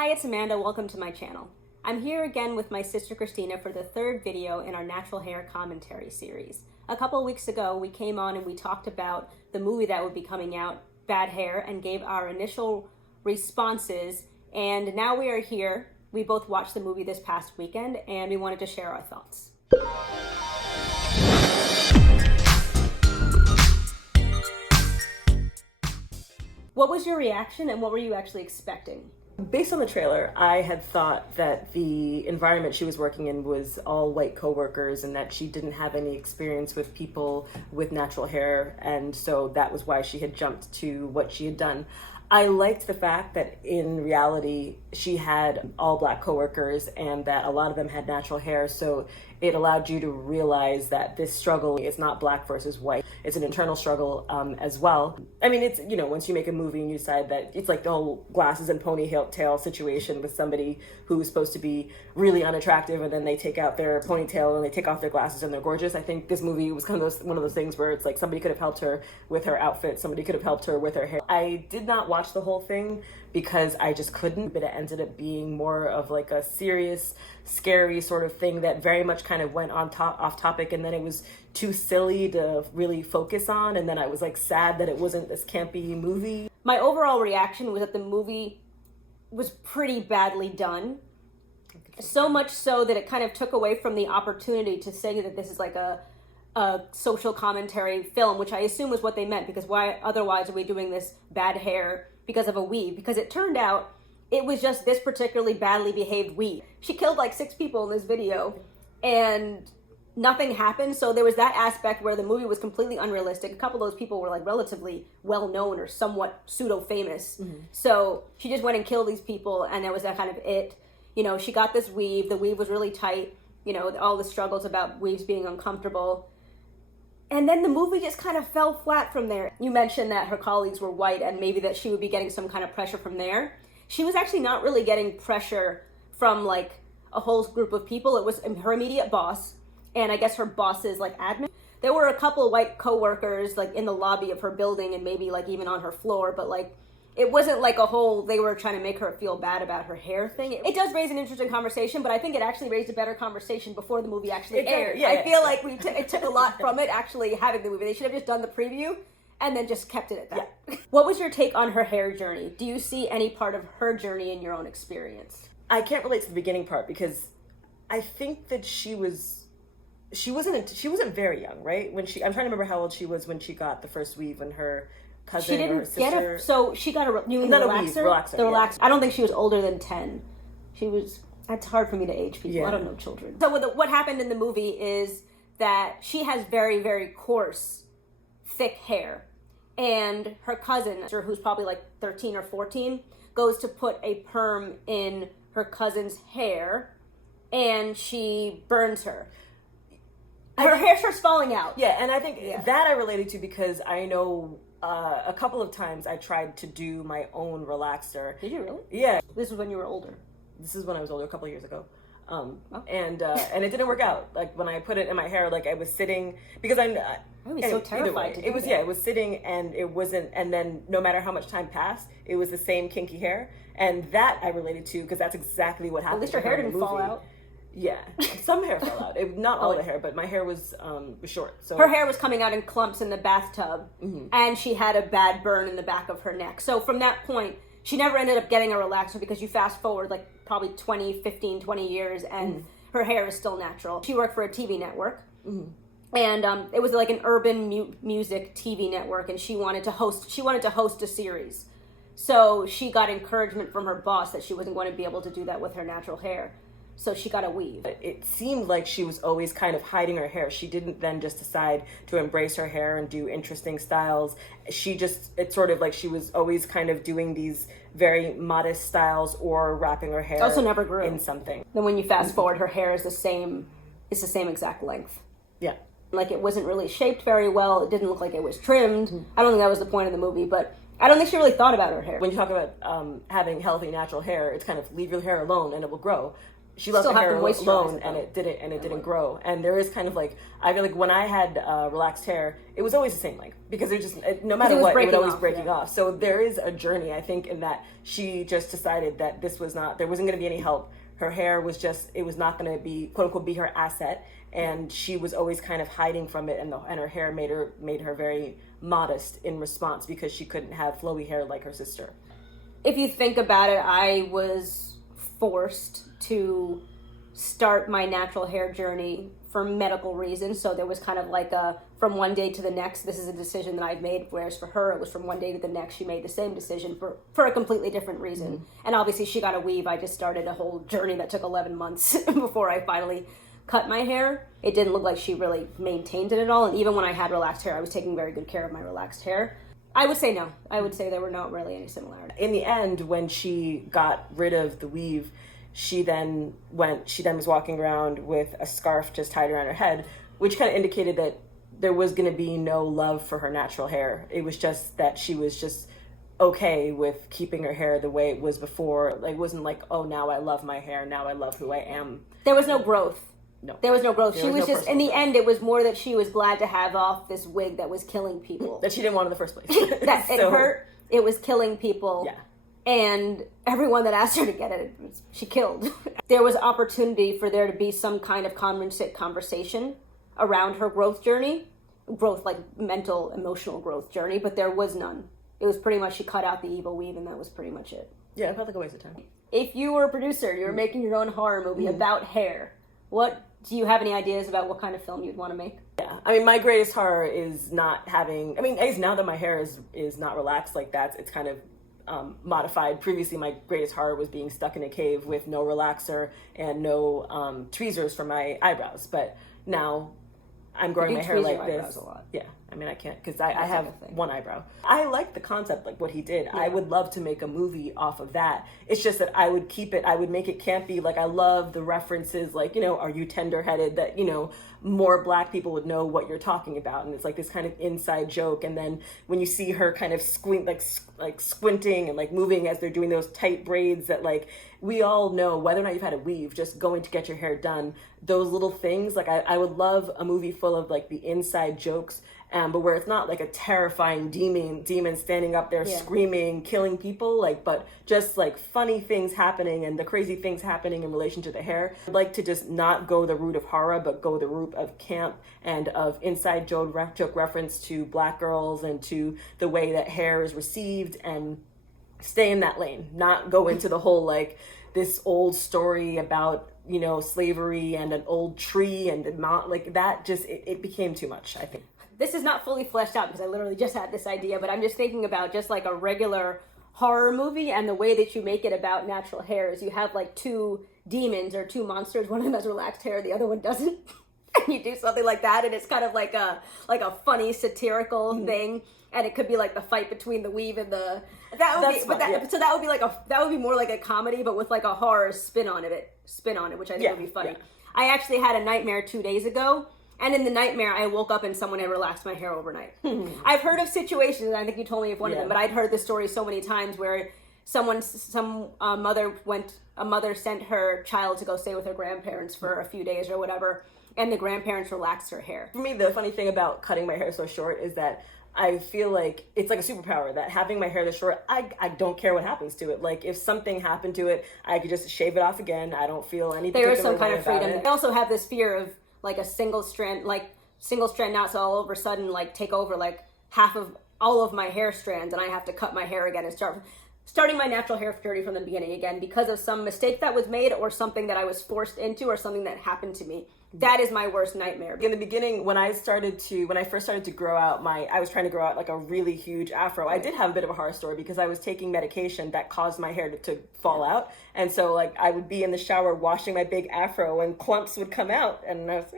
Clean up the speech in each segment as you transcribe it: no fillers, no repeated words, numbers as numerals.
Hi, it's Amanda. Welcome to my channel. I'm here again with my sister Christina for the third video in our natural hair commentary series. A couple of weeks ago, we came on and we talked about the movie that would be coming out, Bad Hair, and gave our initial responses. And now we are here. We both watched the movie this past weekend and we wanted to share our thoughts. What was your reaction and what were you actually expecting? Based on the trailer, I had thought that the environment she was working in was all white coworkers and that she didn't have any experience with people with natural hair, and so that was why she had jumped to what she had done. I liked the fact that in reality she had all black coworkers and that a lot of them had natural hair, so it allowed you to realize that this struggle is not black versus white. It's an internal struggle as well. I mean, it's, you know, once you make a movie and you decide that it's like the whole glasses and ponytail situation with somebody who's supposed to be really unattractive and then they take out their ponytail and they take off their glasses and they're gorgeous. I think this movie was kind of one of those things where it's like somebody could have helped her with her outfit, somebody could have helped her with her hair. I did not watch the whole thing because I just couldn't, but it ended up being more of like a serious, scary sort of thing that very much kind of went off topic, and then it was too silly to really focus on, and then I was like sad that it wasn't this campy movie. My overall reaction was that the movie was pretty badly done. So much so that it kind of took away from the opportunity to say that this is like a social commentary film, which I assume was what they meant, because why otherwise are we doing this bad hair because of a weave? Because it turned out it was just this particularly badly behaved weave. She killed like 6 people in this video and nothing happened. So there was that aspect where the movie was completely unrealistic. A couple of those people were like relatively well known or somewhat pseudo famous. Mm-hmm. So she just went and killed these people and that was that kind of it. You know, she got this weave. The weave was really tight. You know, all the struggles about weaves being uncomfortable. And then the movie just kind of fell flat from there. You mentioned that her colleagues were white and maybe that she would be getting some kind of pressure from there. She was actually not really getting pressure from like a whole group of people. It was her immediate boss and I guess her boss's like admin. There were a couple of white coworkers like in the lobby of her building and maybe like even on her floor, but like it wasn't like a whole, they were trying to make her feel bad about her hair thing. It does raise an interesting conversation, but I think it actually raised a better conversation before the movie actually aired. Yeah, I feel like it took a lot from it actually having the movie. They should have just done the preview and then just kept it at that. Yeah. What was your take on her hair journey? Do you see any part of her journey in your own experience? I can't relate to the beginning part because I think that she wasn't very young, right? I'm trying to remember how old she was when she got the first weave when her cousin or her sister. So she got a relaxer? Relaxer. The relaxer. Yeah. I don't think she was older than 10. That's hard for me to age people. Yeah. I don't know children. So what happened in the movie is that she has very, very coarse, thick hair. And her cousin, who's probably like 13 or 14, goes to put a perm in her cousin's hair and she burns her. Her hair starts falling out. Yeah, and I think that I related to because I know a couple of times I tried to do my own relaxer. Did you really? Yeah. This was when you were older? This is when I was older, a couple of years ago. And it didn't work out. Like when I put it in my hair, like I was sitting because I was so terrified. It was sitting and it wasn't, and then no matter how much time passed, it was the same kinky hair, and that I related to because that's exactly what happened. At least her hair didn't fall out. Yeah, some hair fell out. Not all the hair, but my hair was short. So her hair was coming out in clumps in the bathtub, mm-hmm. and she had a bad burn in the back of her neck. So from that point, she never ended up getting a relaxer because you fast forward like probably 20 years and mm-hmm. her hair is still natural. She worked for a TV network, mm-hmm. and it was like an urban music TV network, and she wanted to host a series. So she got encouragement from her boss that she wasn't going to be able to do that with her natural hair. So she got a weave. It seemed like she was always kind of hiding her hair. She didn't then just decide to embrace her hair and do interesting styles. It's sort of like she was always kind of doing these very modest styles or wrapping her hair also never grew in something. Then when you fast forward, her hair is the same exact length. Yeah. Like it wasn't really shaped very well. It didn't look like it was trimmed. Mm-hmm. I don't think that was the point of the movie, but I don't think she really thought about her hair. When you talk about having healthy natural hair, it's kind of leave your hair alone and it will grow. she left Still her have hair to moisturize alone, it, and though. it didn't grow. And there is kind of like, I feel like when I had relaxed hair, it was always the same length because it just no matter what, it would always breaking off. So there is a journey, I think, in that she just decided that there wasn't going to be any help. Her hair was just, it was not going to be, quote unquote, be her asset, and she was always kind of hiding from it, and her hair made her very modest in response because she couldn't have flowy hair like her sister. If you think about it, I was forced to start my natural hair journey for medical reasons. So there was kind of like from one day to the next, this is a decision that I've made. Whereas for her, it was from one day to the next, she made the same decision for a completely different reason. Mm-hmm. And obviously she got a weave. I just started a whole journey that took 11 months before I finally cut my hair. It didn't look like she really maintained it at all. And even when I had relaxed hair, I was taking very good care of my relaxed hair. I would say no. I would say there were not really any similarities. In the end, when she got rid of the weave, she then was walking around with a scarf just tied around her head, which kind of indicated that there was going to be no love for her natural hair. It was just that she was just okay with keeping her hair the way it was before. Like, it wasn't like, oh, now I love my hair, now I love who I am. There was no growth. No. There was no growth. She was just, in the end, it was more that she was glad to have off this wig that was killing people. That she didn't want in the first place. That it hurt, it was killing people. Yeah. And everyone that asked her to get it, she killed. There was opportunity for there to be some kind of conversation around her growth journey. Growth, like mental, emotional growth journey, but there was none. It was pretty much she cut out the evil weave and that was pretty much it. Yeah, it felt like a waste of time. If you were a producer, you were making your own horror movie about hair, do you have any ideas about what kind of film you'd want to make? Yeah, I mean, my greatest horror is not having, I mean, now that my hair is not relaxed like that, it's kind of modified. Previously, my greatest horror was being stuck in a cave with no relaxer and no tweezers for my eyebrows. But now I'm growing my hair like this. A lot. Yeah, I mean, I can't because I have one eyebrow. I like the concept, like what he did. Yeah. I would love to make a movie off of that. It's just that I would keep it, I would make it campy. Like, I love the references, like, are you tender-headed? That, more Black people would know what you're talking about. And it's like this kind of inside joke. And then when you see her kind of squinting and like moving as they're doing those tight braids that, like, we all know, whether or not you've had a weave, just going to get your hair done, those little things, like I would love a movie full of like the inside jokes, but where it's not like a terrifying demon standing up there screaming, killing people, like, but just like funny things happening and the crazy things happening in relation to the hair. I'd like to just not go the route of horror, but go the route of camp and of inside joke reference to Black girls and to the way that hair is received, and stay in that lane, not go into the whole like this old story about slavery and an old tree and like that. Just it became too much, I think. This is not fully fleshed out because I literally just had this idea, but I'm just thinking about just like a regular horror movie, and the way that you make it about natural hair is you have like two demons or two monsters. One of them has relaxed hair, the other one doesn't. And you do something like that, and it's kind of like a funny satirical thing, and it could be like the fight between the weave and the so that would be more like a comedy, but with like a horror spin on it, which I think would be funny. Yeah. I actually had a nightmare 2 days ago, and in the nightmare I woke up and someone had relaxed my hair overnight. I've heard of situations, and I think you told me of one of them, but I'd heard this story so many times where a mother sent her child to go stay with her grandparents for a few days or whatever, and the grandparents relaxed her hair. For me, the funny thing about cutting my hair so short is that I feel like it's like a superpower, that having my hair this short, I don't care what happens to it. Like, if something happened to it, I could just shave it off again. I don't feel any particular way about it. There is some kind of freedom. I also have this fear of like a single strand knots all of a sudden like take over like half of all of my hair strands, and I have to cut my hair again and starting my natural hair journey from the beginning again because of some mistake that was made or something that I was forced into or something that happened to me. That is my worst nightmare. In the beginning, when I first started to grow out I was trying to grow out like a really huge afro. I did have a bit of a horror story because I was taking medication that caused my hair to fall out. And so like I would be in the shower washing my big afro and clumps would come out, and I was,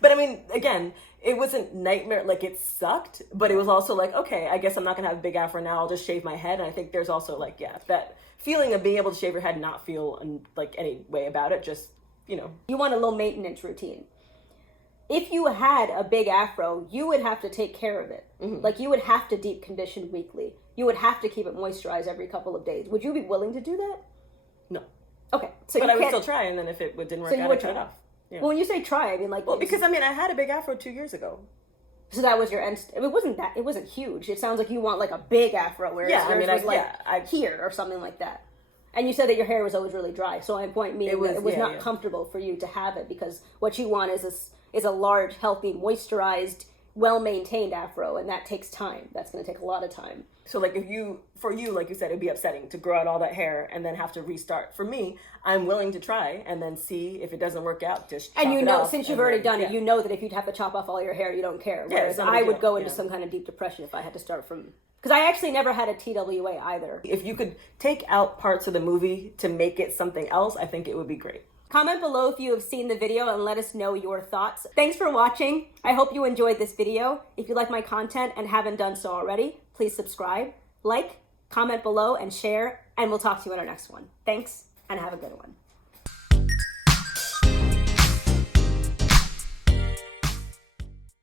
but I mean, again, it wasn't nightmare, like it sucked, but it was also like, okay, I guess I'm not gonna have a big afro now, I'll just shave my head. And I think there's also like, that feeling of being able to shave your head and not feel like any way about it, just, You want a low maintenance routine. If you had a big afro, you would have to take care of it. Mm-hmm. Like, you would have to deep condition weekly. You would have to keep it moisturized every couple of days. Would you be willing to do that? No. Okay. So but you I would can't- still try, and then if it didn't work So you out, would I cut it try. off. Yeah. Well, when you say try, I mean like. Well, because I mean, I had a big afro 2 years ago. So that was your end. It wasn't huge. It sounds like you want like a big afro, whereas Yeah, I yours mean, was like I here or something like that. And you said that your hair was always really dry. So my point being that it was yeah, not yeah. comfortable for you to have it because what you want is a large, healthy, moisturized, well-maintained afro, and that takes time. That's going to take a lot of time. So like for you, like you said, it'd be upsetting to grow out all that hair and then have to restart. For me, I'm willing to try and then see if it doesn't work out. Just chop And you it know, off, since you've and already then- done it, you know that if you'd have to chop off all your hair, you don't care. Yeah, Whereas it's not a I big would deal, go into yeah. some kind of deep depression if I had to start from. Because I actually never had a TWA either. If you could take out parts of the movie to make it something else, I think it would be great. Comment below if you have seen the video and let us know your thoughts. Thanks for watching. I hope you enjoyed this video. If you like my content and haven't done so already, please subscribe, like, comment below, and share, and we'll talk to you in our next one. Thanks, and have a good one.